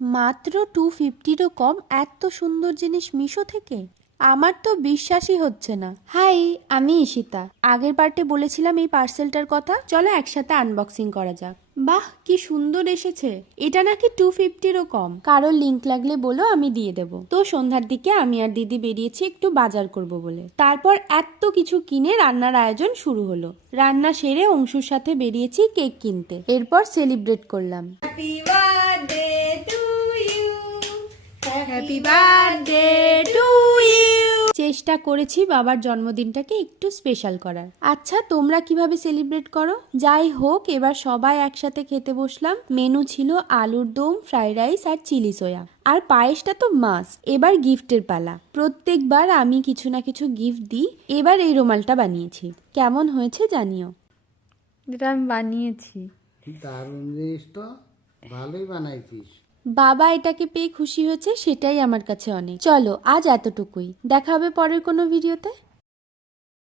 মাত্র 250-ও কম এত সুন্দর জিনিস মিশো থেকে? আমার তো বিশ্বাসই হচ্ছে না। হাই, আমি ঈশিতা। আগের পার্টে বলেছিলাম এই পার্সেলটার কথা, চলো একসাথে আনবক্সিং করা যাক। বাহ, কি সুন্দর এসেছে। এটা নাকি 250-ও কম। কারোর লিংক লাগলে বলো, আমি দিয়ে দেবো। তো সন্ধ্যার দিকে আমি আর দিদি বেরিয়েছি একটু বাজার করব বলে। তারপর এত কিছু কিনে রান্নার আয়োজন শুরু হলো। রান্না সেরে অংশুর সাথে বেরিয়েছি কেক কিনতে, এরপর সেলিব্রেট করলাম। Happy birthday to you, happy birthday to you. চেষ্টা করেছি বাবার জন্মদিনটাকে একটু স্পেশাল করার। আচ্ছা, তোমরা কিভাবে সেলিব্রেট করো? যাই হোক, এবার সবাই একসাথে খেতে বসলাম। মেনু ছিল আলুর দম, ফ্রাইড রাইস আর চিলি সোয়া। আর পায়েসটা তো মাস্ট। এবার গিফটের পালা। প্রত্যেকবার আমি কিছু না কিছু গিফট দিই। এবার এই রুমালটা বানিয়েছি। কেমন হয়েছে জানিও। যেটা আমি বানিয়েছি। দারুণ জিনিস তো, ভালোই বানাইছিস। বাবা এটাকে পেয়ে খুশি হয়েছে, সেটাই আমার কাছে অনেক। চলো আজ এতটুকুই, দেখা হবে পরের কোনো ভিডিওতে।